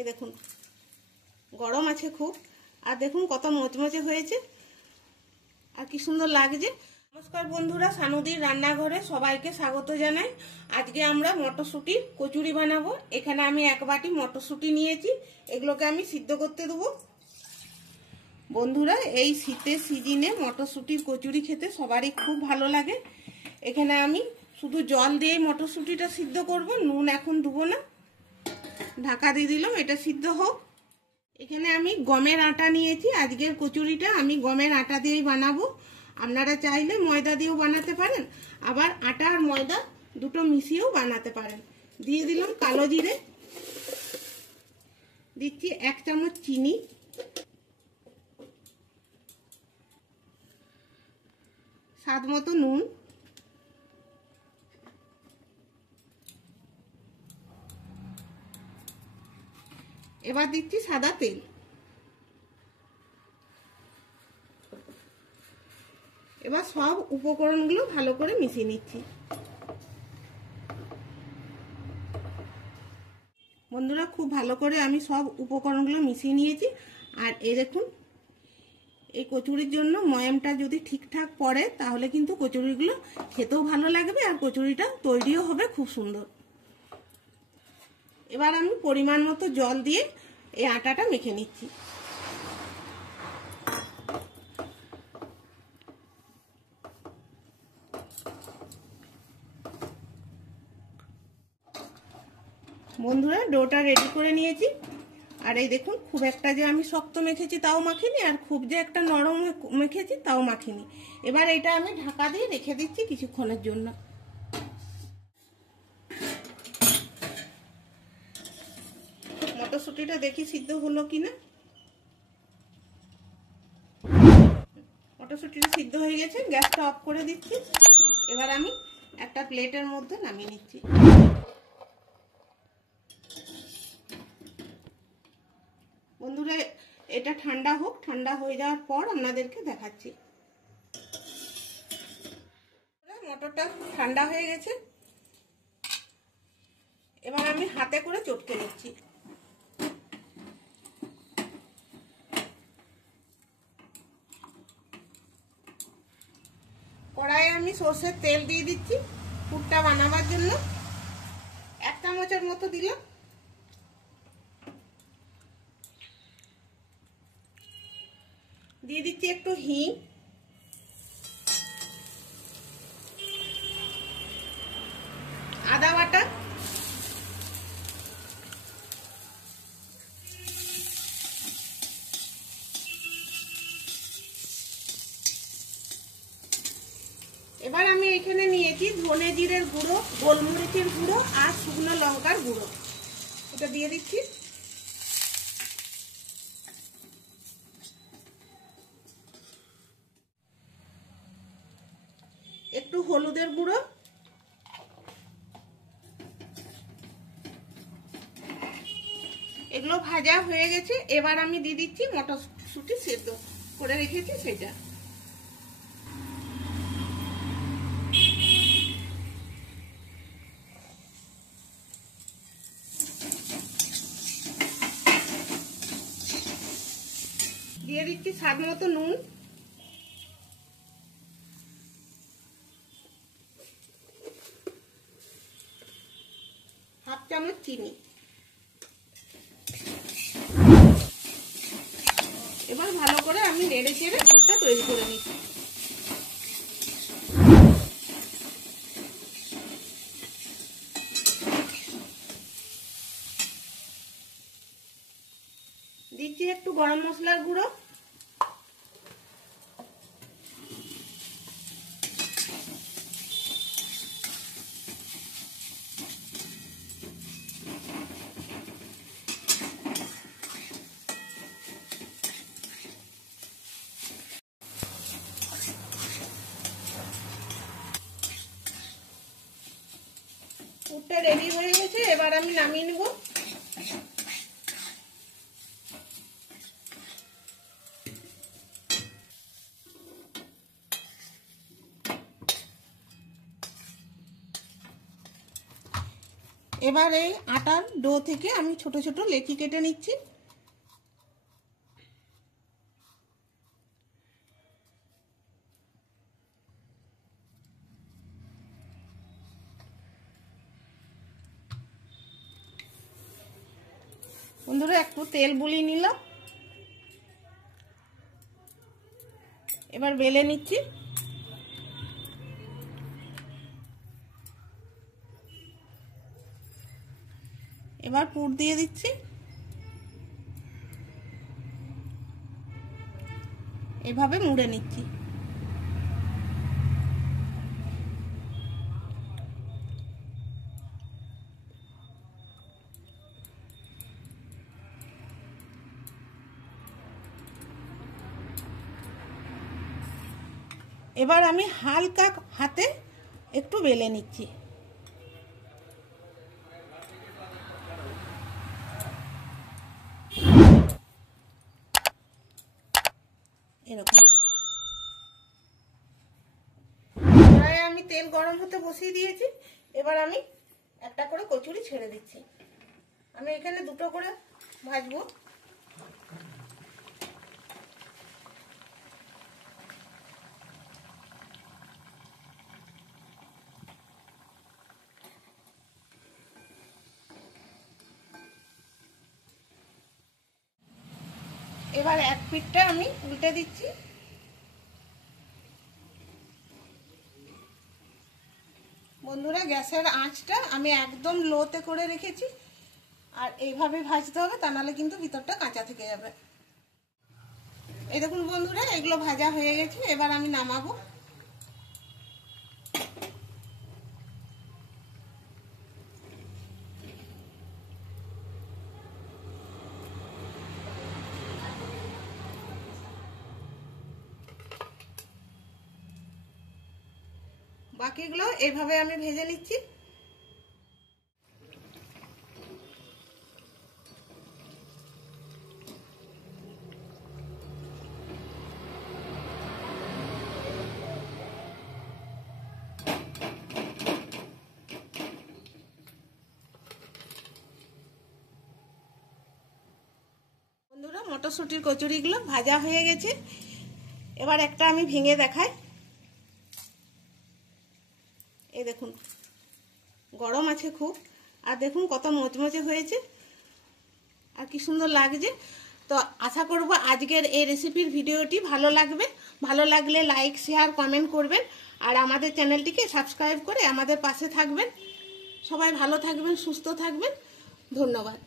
এই দেখুন গরম আছে খুব, আর দেখুন কত মচমচে হয়েছে আর কি সুন্দর লাগছে। নমস্কার বন্ধুরা, সানুদির রান্নাঘরে সবাইকে স্বাগত জানাই। আজকে আমরা মটরশুঁটির কচুরি বানাবো। এখানে আমি 1 বাটি মটরশুঁটি নিয়েছি, এগুলোকে আমি সিদ্ধ করতে দেবো। বন্ধুরা, এই শীতের সিজনে মটরশুঁটির কচুরি খেতে সবারই খুব ভালো লাগে। এখানে আমি শুধু জল দিয়ে মটরশুঁটিটা সিদ্ধ করব, নুন এখন দেবো না। ঢাকা দিয়ে দিলাম, এটা সিদ্ধ হোক। এখানে আমি গমের আটা নিয়েছি, আজকের কচুরিটা আমি গমের আটা দিয়েই বানাবো। আপনারা চাইলে ময়দা দিয়েও বানাতে পারেন, আবার আটা আর ময়দা দুটো মিশিয়েও বানাতে পারেন। দিয়ে দিলাম কালো জিরে, দিচ্ছি 1 চামচ চিনি, স্বাদ মতো নুন, এবার দিচ্ছি সাদা তেল। এবার সব উপকরণগুলো ভালো করে মিশিয়ে নিচ্ছি। বন্ধুরা, খুব ভালো করে আমি সব উপকরণগুলো মিশিয়ে নিয়েছি। আর এই দেখুন, এই কচুরির জন্য ময়ামটা যদি ঠিকঠাক পড়ে তাহলে কিন্তু কচুরিগুলো খেতেও ভালো লাগবে আর কচুরিটা তৈরিও হবে খুব সুন্দর। এবার আমি পরিমাণ মতো জল দিয়ে এই আটাটা মেখে নিচ্ছি। বন্ধুরা, ডোটা রেডি করে নিয়েছি। আর এই দেখুন, খুব একটা যে আমি শক্ত মেখেছি তাও মাখিনি, আর খুব যে একটা নরম মেখেছি তাও মাখিনি। এবার এটা আমি ঢাকা দিয়ে রেখে দিচ্ছি কিছুক্ষণের জন্য। মটরশুঁটিটা দেখি সিদ্ধ হলো কিনা। মটরশুঁটিটা সিদ্ধ হয়ে গেছে, গ্যাসটা অফ করে দিচ্ছি। এবার আমি একটা প্লেটের মধ্যে নামিয়ে নিচ্ছি। বন্ধুরা, এটা ঠান্ডা হোক, ঠান্ডা হয়ে যাওয়ার পর আপনাদেরকে দেখাচ্ছি। মটরটা ঠান্ডা হয়ে গেছে, এবার আমি হাতে করে চটকে নিচ্ছি। কড়াইয়ে আমি সর্ষের তেল দিয়ে দিচ্ছি পুরটা বানাবার জন্য। 1 চামচের মতো দিলাম। দিয়ে দিচ্ছি একটু হিং, আদা বাটা, এবার আমি এখানে নিয়েছি ধনে জিরের গুঁড়ো, গোলমরিচের গুঁড়ো আর শুকনো লঙ্কার গুঁড়ো। এটা দিয়ে দিচ্ছি। একটু হলুদের গুঁড়ো, এগুলো ভাজা হয়ে গেছে। এবার আমি দিয়ে দিচ্ছি মটরশুঁটি সেদ্ধ করে রেখেছি সেটা। দিয়ে দিচ্ছি স্বাদ মতো নুন, হাফ চামচ চিনি। এবার ভালো করে আমি নেড়ে চেড়ে পুরটা তৈরি করে নিচ্ছি। দিচ্ছি একটু গরম মশলার গুঁড়ো, পুরটা রেডি হয়ে গেছে। এবার আমি নামিয়ে নেব। এবার এই আটার ডো থেকে আমি ছোট ছোট লেচি কেটে নিচ্ছি। বন্ধুরা একটু তেল বুলিয়ে নিলাম, এবার বেলে নিচ্ছি। এবার পুর দিয়ে দিচ্ছি, এভাবে মুড়ে নিচ্ছি। এবার আমি হালকা হাতে একটু বেলে নিচ্ছি। এরকম আমি তেল গরম হতে বসিয়ে দিয়েছি। এবার আমি একটা করে কচুরি ছেড়ে দিচ্ছি। আমি এখানে দুটো করে ভাজবো। এবার এক পিঠটা আমি উল্টে দিচ্ছি। বন্ধুরা গ্যাসের আঁচটা আমি একদম লোতে করে রেখেছি, আর এইভাবে ভাজতে হবে, তা নাহলে কিন্তু ভিতরটা কাঁচা থেকে যাবে। এই দেখুন বন্ধুরা এগুলো ভাজা হয়ে গেছে, এবার আমি নামাবো। বাকিগুলো এইভাবে আমি ভেজে নিচ্ছি। বন্ধুরা মটরশুঁটির কচুরিগুলো ভাজা হয়ে গেছে, এবার একটা আমি ভেঙে দেখাই। এই দেখুন গরম আছে খুব, আর দেখুন কত মচমচে হয়েছে আর কি সুন্দর লাগছে। তো আশা করব আজকের এই রেসিপির ভিডিওটি ভালো লাগবে। ভালো লাগলে লাইক শেয়ার কমেন্ট করবেন, আর আমাদের চ্যানেলটিকে সাবস্ক্রাইব করে আমাদের পাশে থাকবেন। সবাই ভালো থাকবেন, সুস্থ থাকবেন। ধন্যবাদ।